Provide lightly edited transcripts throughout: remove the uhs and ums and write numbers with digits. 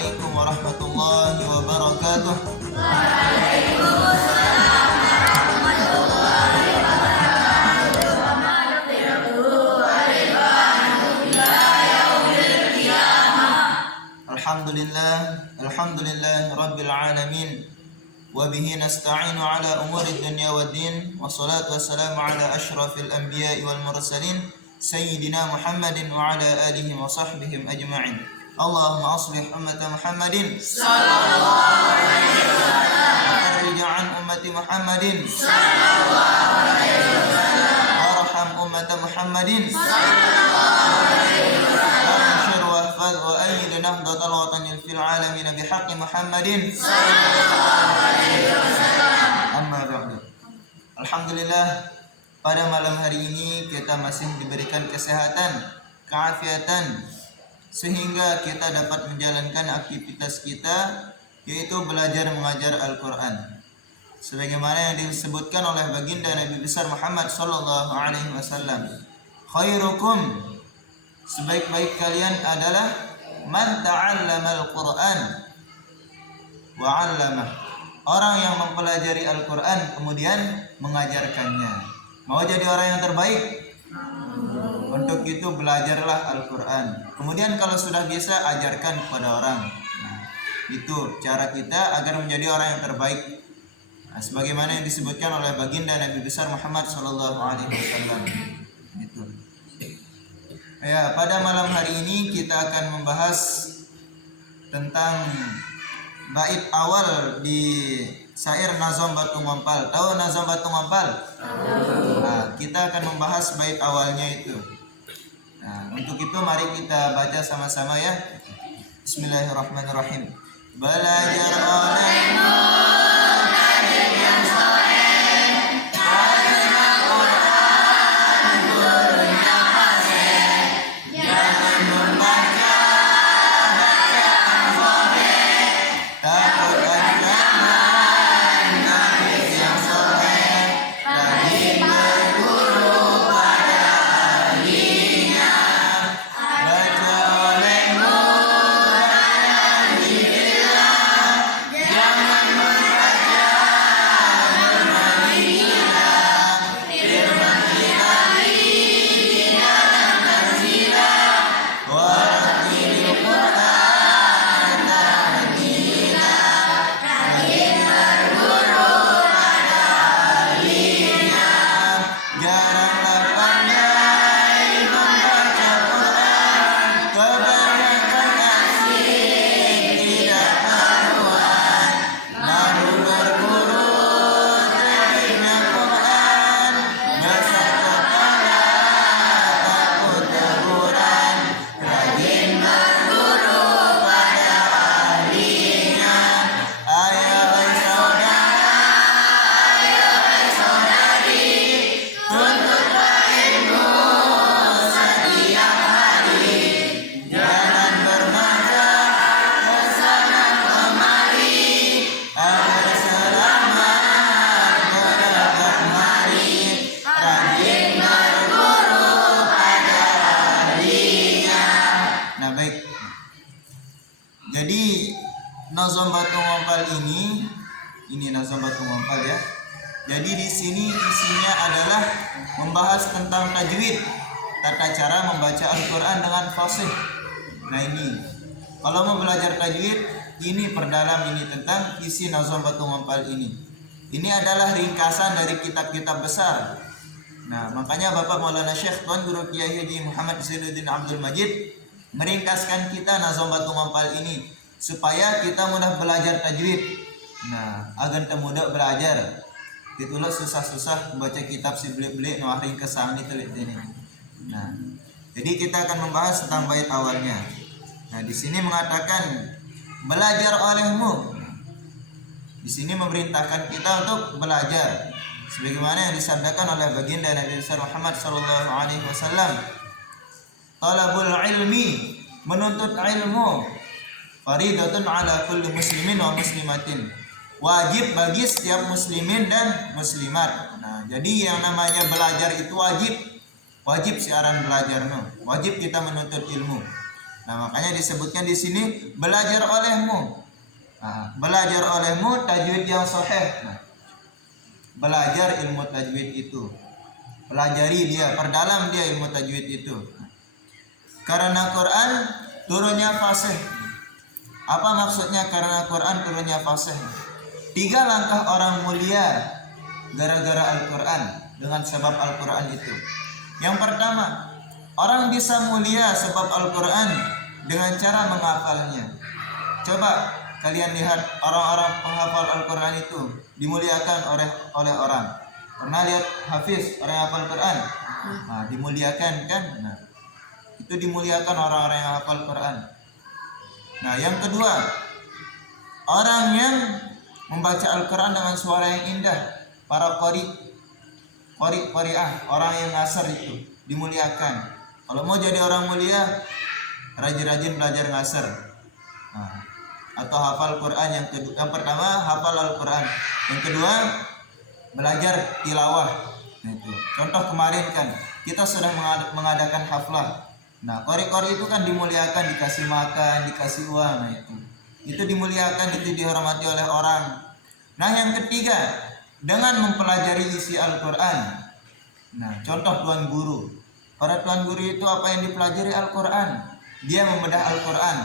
Assalamualaikum warahmatullahi wabarakatuh. Alhamdulillah rabbil alamin. Wa bihi nasta'inu ala umuri dunya waddin. Wassalatu wassalamu ala asyrafil anbiya'i wal mursalin sayyidina Muhammadin wa ala alihi wa sahbihi ajma'in. Allahumma aslih ummata Muhammadin sallallahu alaihi wasallam, farij an ummati Muhammadin sallallahu alaihi wasallam, warham ummata Muhammadin sallallahu alaihi wasallam, anshur wahfaz wa ayyid nahdatal watanil fil alamin bihaqqi Muhammadin sallallahu alaihi wasallam. Amma ba'du. Alhamdulillah, pada malam hari ini kita masih diberikan kesehatan, keafiatan, sehingga kita dapat menjalankan aktivitas kita, yaitu belajar mengajar Al-Quran. Sebagaimana yang disebutkan oleh baginda Nabi besar Muhammad sallallahu alaihi wasallam, khairukum, sebaik-baik kalian adalah man ta'allama al-Quran wa 'allamah, orang yang mempelajari Al-Quran kemudian mengajarkannya. Mau jadi orang yang terbaik? Untuk itu belajarlah Al-Quran. Kemudian kalau sudah bisa, ajarkan kepada orang. Nah, itu cara kita agar menjadi orang yang terbaik. Nah, sebagaimana yang disebutkan oleh baginda Nabi besar Muhammad sallallahu alaihi wasallam. Itu. Ya, pada malam hari ini kita akan membahas tentang bait awal di syair Nazom Batu Ngompal. Tahu Nazom Batu Ngompal? Nah, kita akan membahas bait awalnya itu. Nah, untuk itu mari kita baca sama-sama ya. Bismillahirrahmanirrahim. Belajar olehmu dari yang soleh, karena Quran gurunya fasih. Jangan membaca bacaan sobek, takut ancaman hadis yang soleh. Rajin berguru pada ahlinya, baca olehmu dan zikirlah. Jangan membaca bermain-mainlah, firman ilahi di dalam tanzilah. Warattilil Qur'an tartilah, rajin berguru pada ahlinya. Jaranglah pandai membaca Quran, kebanyakan asing tidak karuan. Lalu berguru terhina Quran, besar kepala takut teguran. Rajin berguru pada ahlinya. Ayahai saudara, ayahai saudari, tuntutlah ilmu setiap hari. Jangan bermazhab kesana kemari, agar selamat berdebat mari. Rajin berguru pada ahlinya. Nah, baik. Jadi Nazom Batu Ngompal ini Nazom Batu Ngompal ya. Jadi di sini isinya adalah membahas tentang tajwid, tata cara membaca Al-Quran dengan fasih. Nah, ini kalau mau belajar tajwid, ini perdalam ini tentang isi Nazom Batu Ngompal ini. Ini adalah ringkasan dari kitab-kitab besar. Nah, makanya Bapak Maulana Syekh Tuan Guru Kiai Haji Muhammad Zainuddin Abdul Majid meringkaskan kita Nazom Batu Ngompal ini supaya kita mudah belajar tajwid. Nah, agar kita mudah belajar. Itulah susah-susah membaca kitab si beli-beli nuah ringkasan ini telit ini. Nah, jadi kita akan membahas tentang bait awalnya. Nah, di sini mengatakan belajar olehmu. Di sini memerintahkan kita untuk belajar, sebagaimana yang disabdakan oleh baginda Nabi besar Muhammad sallallahu alaihi wasallam. Talabul ilmi, menuntut ilmu, faridatun ala kulli muslimin wa muslimatin, wajib bagi setiap muslimin dan muslimat. Nah, jadi yang namanya belajar itu wajib siaran belajar, wajib kita menuntut ilmu. Nah, makanya disebutkan di sini belajar olehmu. Nah, belajar olehmu tajwid yang sahih. Nah, belajar ilmu tajwid itu. Pelajari dia, perdalam dia ilmu tajwid itu. Karena Quran turunnya fasih. Apa maksudnya karena Quran turunnya fasih? 3 langkah orang mulia gara-gara Al-Quran, dengan sebab Al-Quran itu. Yang pertama, orang bisa mulia sebab Al-Quran dengan cara menghafalnya. Coba kalian lihat orang-orang penghafal Al-Quran itu dimuliakan oleh orang. Pernah lihat Hafiz, orang yang hafal Quran? Nah, dimuliakan kan? Nah, itu dimuliakan orang-orang yang hafal Quran. Nah, yang kedua, orang yang membaca Al-Quran dengan suara yang indah, para qari'ah, orang yang ngasar itu dimuliakan. Kalau mau jadi orang mulia, rajin-rajin belajar ngasar. Nah, atau hafal Quran. Yang pertama hafal Al-Quran, yang kedua belajar tilawah. Nah, itu contoh kemarin kan kita sudah mengadakan haflah. Nah, qari-qari itu kan dimuliakan, dikasih makan, dikasih uang. Nah, itu dimuliakan, itu dihormati oleh orang. Nah, yang ketiga, dengan mempelajari isi Al-Quran. Nah, contoh tuan guru. Para tuan guru itu apa yang dipelajari Al-Quran? Dia membedah Al-Quran,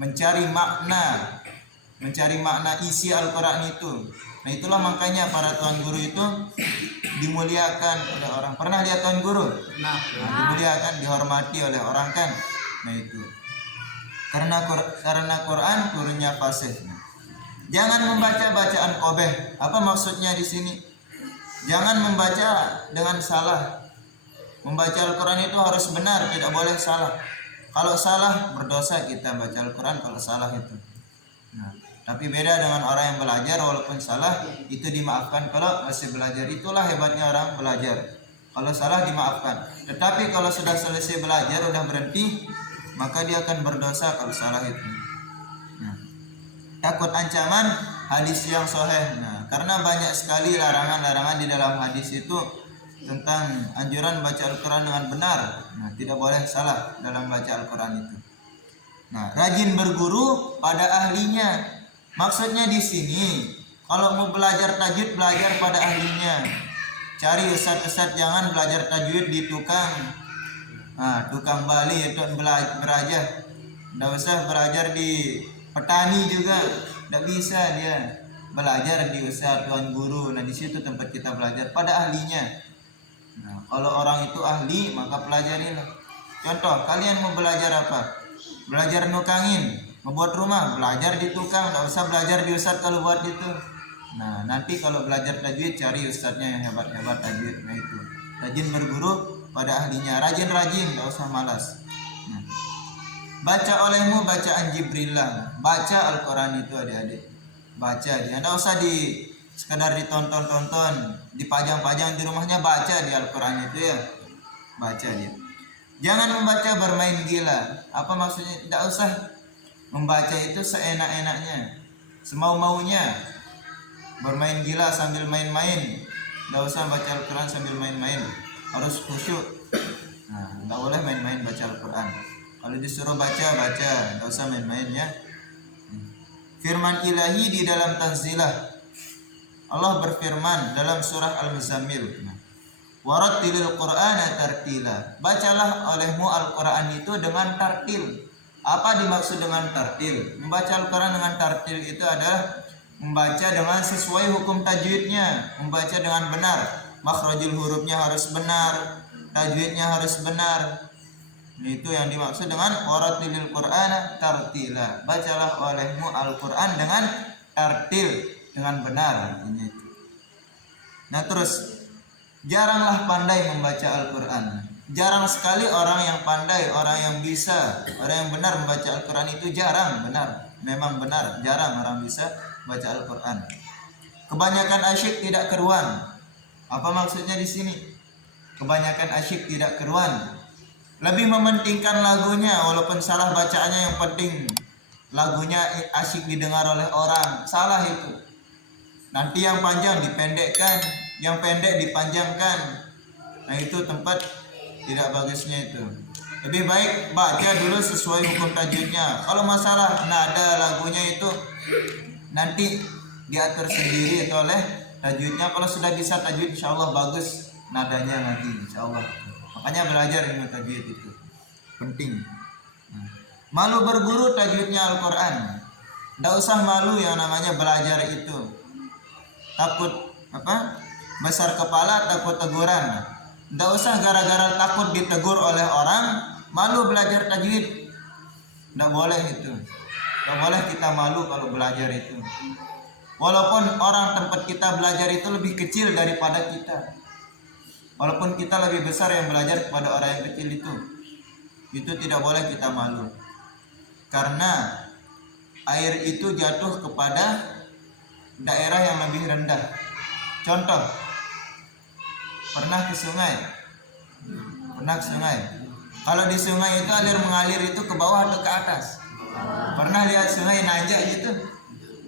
mencari makna isi Al-Quran itu. Nah, itulah makanya para tuan guru itu dimuliakan oleh orang. Pernah lihat tuan guru? Nah, dimuliakan, dihormati oleh orang kan. Nah, itu karena Quran turunnya fasih. Jangan membaca bacaan qobeh. Apa maksudnya di sini? Jangan membaca dengan salah. Membaca Al-Quran itu harus benar, tidak boleh salah. Kalau salah berdosa kita baca Al-Quran kalau salah itu. Nah, tapi beda dengan orang yang belajar, walaupun salah itu dimaafkan kalau masih belajar. Itulah hebatnya orang belajar. Kalau salah dimaafkan. Tetapi kalau sudah selesai belajar, udah berhenti, maka dia akan berdosa kalau salah itu. Nah, takut ancaman hadis yang sahih. Nah, karena banyak sekali larangan-larangan di dalam hadis itu tentang anjuran baca Al-Quran dengan benar. Nah, tidak boleh salah dalam baca Al-Quran itu. Nah, rajin berguru pada ahlinya. Maksudnya di sini, kalau mau belajar tajwid, belajar pada ahlinya. Cari ustadz-ustadz, jangan belajar tajwid di tukang bali itu belajar. Tidak usah belajar di petani juga, tidak bisa dia belajar di ustadz tuan guru. Nah, di situ tempat kita belajar pada ahlinya. Nah, kalau orang itu ahli, maka pelajarilah. Contoh, kalian mau belajar apa? Belajar nukangin, membuat rumah, belajar di tukang, tidak usah belajar di ustadz kalau buat itu. Nah, nanti kalau belajar tajwid, cari ustadznya yang hebat-hebat tajwid. Nah, itu rajin berguru pada ahlinya, rajin-rajin, tidak usah malas. Nah, baca olehmu bacaan Jibrillah. Baca Al-Quran itu adik-adik, baca dia, tidak usah sekedar ditonton-tonton, dipajang-pajang di rumahnya. Baca di Al-Quran itu ya, baca dia. Jangan membaca bermain gila. Apa maksudnya? Tidak usah membaca itu seenak-enaknya, semau-maunya. Bermain gila sambil main-main. Tidak usah baca Al-Quran sambil main-main, harus khusyuk. Nah, tidak boleh main-main baca Al-Quran. Kalau disuruh baca, tidak usah main-main ya. Firman ilahi di dalam Tanzilah, Allah berfirman dalam surah Al-Muzammil, warattilil Qur'ana tartila. Bacalah olehmu Al-Quran itu dengan tartil. Apa dimaksud dengan tartil? Membaca Al-Quran dengan tartil itu adalah membaca dengan sesuai hukum tajwidnya, membaca dengan benar. Makhrajul hurufnya harus benar, tajwidnya harus benar. Itu yang dimaksud dengan warattilil Qur'ana tartila. Bacalah olehmu Al-Quran dengan tartil, dengan benar. Nah, terus jaranglah pandai membaca Al-Quran. Jarang sekali orang yang pandai, orang yang bisa, orang yang benar membaca Al-Quran itu jarang. Benar, memang benar, jarang orang bisa baca Al-Quran. Kebanyakan asyik tidak keruan. Apa maksudnya di sini? Kebanyakan asyik tidak keruan, lebih mementingkan lagunya, walaupun salah bacaannya, yang penting lagunya asyik didengar oleh orang. Salah itu. Nanti yang panjang dipendekkan, yang pendek dipanjangkan. Nah, itu tempat tidak bagusnya itu. Lebih baik baca dulu sesuai hukum tajwidnya. Kalau masalah nada lagunya itu nanti diatur sendiri itu oleh tajwidnya. Kalau sudah bisa tajwid, insya Allah bagus nadanya nanti, insya Allah. Makanya belajar ilmu tajwid itu penting. Malu berguru tajwidnya Al-Quran. Tidak usah malu yang namanya belajar itu. Takut besar kepala, takut teguran. Tidak usah gara-gara takut ditegur oleh orang malu belajar tajwid. Tidak boleh itu. Tidak boleh kita malu kalau belajar itu. Walaupun orang tempat kita belajar itu lebih kecil daripada kita, walaupun kita lebih besar yang belajar kepada orang yang kecil itu tidak boleh kita malu. Karena air itu jatuh kepada daerah yang lebih rendah. Contoh, pernah ke sungai? Kalau di sungai itu air mengalir itu ke bawah atau ke atas? Pernah lihat sungai nanjak gitu?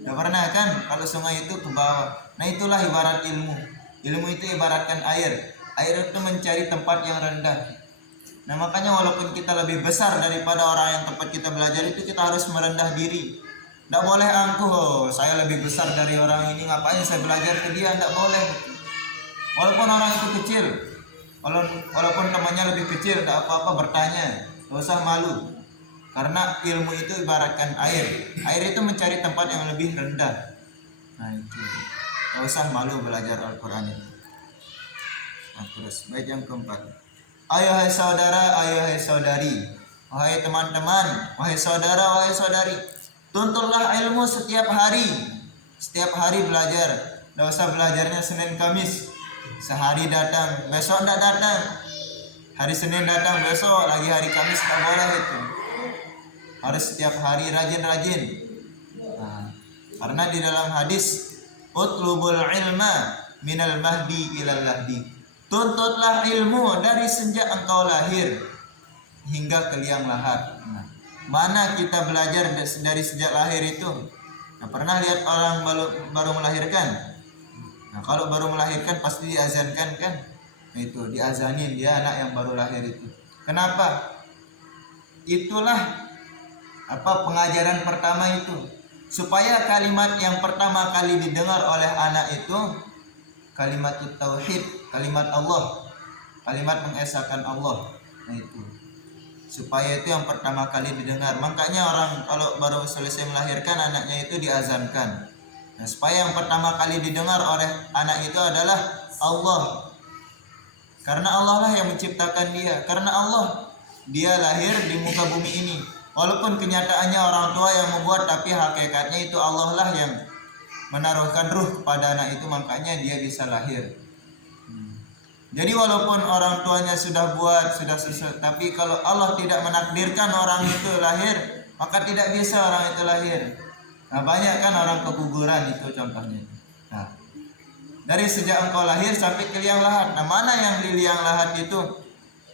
Tidak pernah kan? Kalau sungai itu ke bawah. Nah itulah ibarat ilmu. Ilmu itu ibaratkan air. Air itu mencari tempat yang rendah. Nah makanya walaupun kita lebih besar daripada orang yang tempat kita belajar itu, kita harus merendah diri. Tidak boleh angkuh, saya lebih besar dari orang ini, ngapain saya belajar ke dia? Tidak boleh. Walaupun orang itu kecil, walaupun temannya lebih kecil, tidak apa-apa bertanya, tidak usah malu. Karena ilmu itu ibaratkan air. Air itu mencari tempat yang lebih rendah. Nah itu, tidak usah malu belajar Al-Quran itu. Nah, terus baik yang keempat. Ayuhai saudara, ayuhai saudari, wahai teman-teman, wahai saudara, wahai saudari, tuntutlah ilmu setiap hari. Setiap hari belajar. Tidak usah belajarnya Senin Kamis, sehari datang, besok tidak datang. Hari Senin datang, besok lagi hari Kamis, tidak boleh itu. Harus setiap hari rajin-rajin. Nah, karena di dalam hadis, utlubul ilma minal mahdi ilal lahdi. Tuntutlah ilmu dari sejak engkau lahir hingga ke liang lahat. Nah, mana kita belajar dari sejak lahir itu? Nah, pernah lihat orang baru melahirkan? Nah, kalau baru melahirkan pasti diazankan kan? Nah, itu diazanin dia anak yang baru lahir itu. Kenapa? Itulah pengajaran pertama itu, supaya kalimat yang pertama kali didengar oleh anak itu kalimat tauhid, kalimat Allah, kalimat mengesahkan Allah. Nah itu, supaya itu yang pertama kali didengar. Makanya orang kalau baru selesai melahirkan anaknya itu diazankan. Nah, supaya yang pertama kali didengar oleh anak itu adalah Allah. Karena Allah lah yang menciptakan dia. Karena Allah dia lahir di muka bumi ini. Walaupun kenyataannya orang tua yang membuat, tapi hakikatnya itu Allah lah yang menaruhkan ruh kepada anak itu, makanya dia bisa lahir. Jadi walaupun orang tuanya sudah buat, sudah sesuai, tapi kalau Allah tidak menakdirkan orang itu lahir, maka tidak bisa orang itu lahir. Nah banyak kan orang keguguran itu contohnya. Nah, dari sejak engkau lahir sampai ke liang lahat. Nah mana yang di liang lahat itu?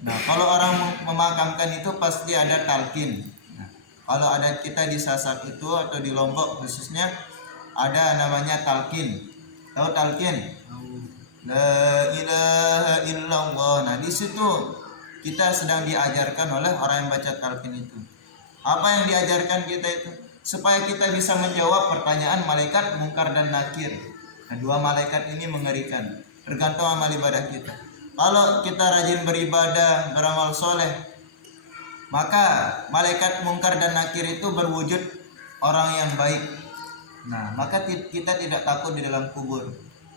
Nah kalau orang memakamkan itu pasti ada talqin. Nah, kalau ada kita di Sasak itu atau di Lombok khususnya, ada namanya talqin. Tahu talqin? La ilaha illallah. Nah di situ kita sedang diajarkan oleh orang yang baca talqin itu. Apa yang diajarkan kita itu? Supaya kita bisa menjawab pertanyaan malaikat mungkar dan nakir. Nah, dua malaikat ini mengerikan. Tergantung amal ibadah kita. Kalau kita rajin beribadah, beramal soleh, maka malaikat mungkar dan nakir itu berwujud orang yang baik. Nah, maka kita tidak takut di dalam kubur.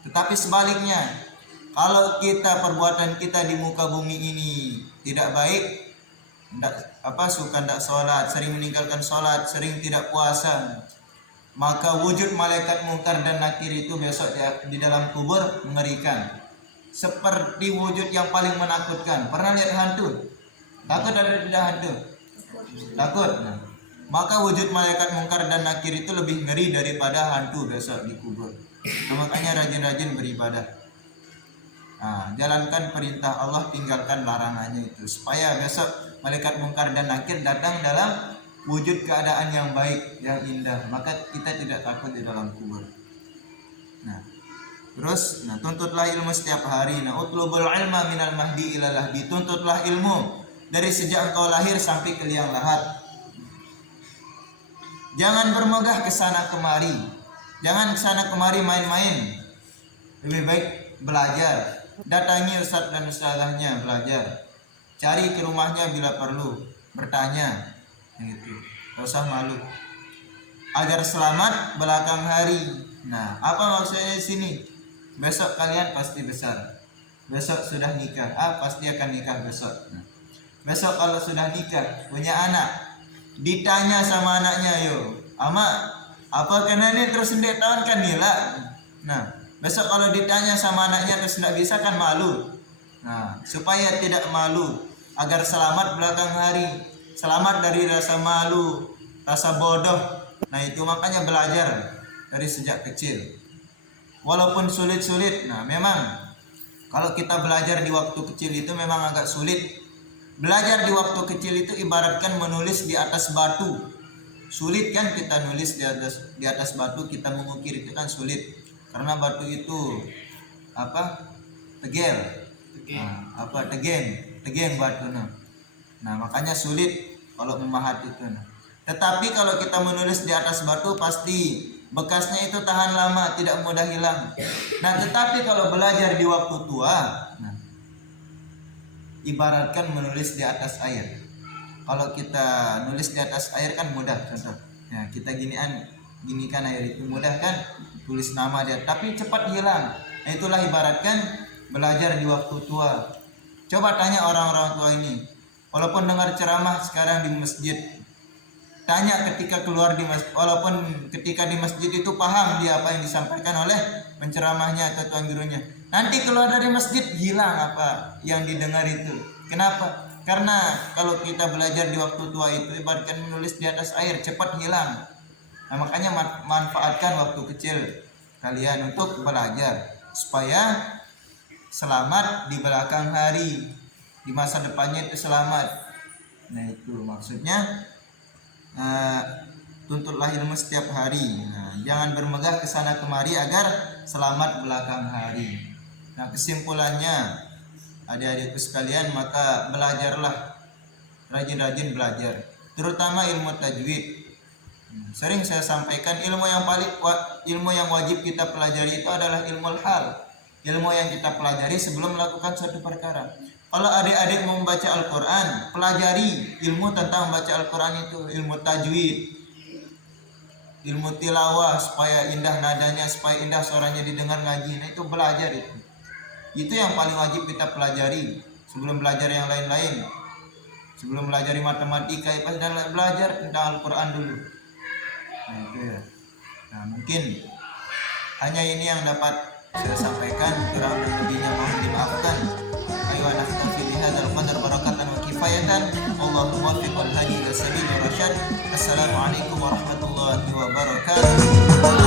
Tetapi sebaliknya, kalau perbuatan kita di muka bumi ini tidak baik, tidak sholat, sering meninggalkan sholat, sering tidak puasa, maka wujud malaikat mungkar dan nakir itu besok di dalam kubur mengerikan. Seperti wujud yang paling menakutkan. Pernah lihat hantu? Takut ada tidak hantu? Takut. Nah, maka wujud malaikat mungkar dan nakir itu lebih ngeri daripada hantu besok di kubur. Nah, makanya rajin-rajin beribadah. Nah, jalankan perintah Allah, tinggalkan larangannya itu, supaya besok malaikat mungkar dan nakir datang dalam wujud keadaan yang baik, yang indah. Maka kita tidak takut di dalam kubur. Nah, terus, tuntutlah ilmu setiap hari. Utlubul ilma minal mahdi ilal lahdi. Tuntutlah ilmu dari sejak engkau lahir sampai ke liang lahat. Jangan bermegah ke sana kemari. Jangan ke sana kemari main-main. Lebih baik belajar. Datangi ustadz dan ustazahnya, belajar. Cari ke rumahnya bila perlu, bertanya. Gitu. Gak usah malu. Agar selamat belakang hari. Nah, apa maksudnya di sini? Besok kalian pasti besar. Besok sudah nikah, pasti akan nikah besok. Nah, besok kalau sudah nikah, punya anak, ditanya sama anaknya, yo, ama, apa kena ini terus sendiri tahun kan nila. Nah, besok kalau ditanya sama anaknya terus tidak bisa kan malu. Nah, supaya tidak malu, agar selamat belakang hari, selamat dari rasa malu, rasa bodoh. Nah, itu makanya belajar dari sejak kecil. Walaupun sulit-sulit, nah memang kalau kita belajar di waktu kecil itu memang agak sulit. Belajar di waktu kecil itu ibaratkan menulis di atas batu. Sulit kan kita nulis di atas batu, kita mengukir itu kan sulit. Karena batu itu apa? Tegel. Nah, tegeng batu. Nah, makanya sulit kalau memahat itu. Tetapi kalau kita menulis di atas batu pasti bekasnya itu tahan lama, tidak mudah hilang. Nah, tetapi kalau belajar di waktu tua, nah, ibaratkan menulis di atas air. Kalau kita nulis di atas air kan mudah, contoh. Nah, kita ginikan air itu mudah kan, tulis nama dia, tapi cepat hilang. Nah, itulah ibaratkan belajar di waktu tua. Coba tanya orang-orang tua ini, walaupun dengar ceramah sekarang di masjid, tanya ketika keluar di masjid, walaupun ketika di masjid itu paham dia apa yang disampaikan oleh penceramahnya atau tuan gurunya, nanti keluar dari masjid hilang apa yang didengar itu. Kenapa? Karena kalau kita belajar di waktu tua itu ibaratkan menulis di atas air, cepat hilang. Nah, makanya manfaatkan waktu kecil kalian untuk belajar supaya selamat di belakang hari, di masa depannya itu selamat. Nah, itu maksudnya. Tuntutlah ilmu setiap hari. Nah, jangan bermegah ke sana kemari agar selamat belakang hari. Nah, kesimpulannya adik-adikku sekalian, maka belajarlah, rajin-rajin belajar, terutama ilmu tajwid. Sering saya sampaikan, ilmu yang wajib kita pelajari itu adalah ilmu hal, ilmu yang kita pelajari sebelum melakukan suatu perkara. Kalau adik-adik mau membaca Al-Quran, pelajari ilmu tentang membaca Al-Quran itu, ilmu tajwid, ilmu tilawah supaya indah nadanya, supaya indah suaranya didengar ngaji. Nah, itu belajar itu. Itu yang paling wajib kita pelajari sebelum belajar yang lain-lain. Sebelum belajar matematika, dan belajar tentang Al-Quran dulu. Nah, itu ya. Nah, mungkin hanya ini yang dapat saya sampaikan, kurang lebihnya mohon dimaafkan. Ayo naktafi bihadzal qadar barakatan wa kifayatan. Allahumma waffiq wal hadi ila sabilir rasyad. Assalamualaikum warahmatullahi wabarakatuh.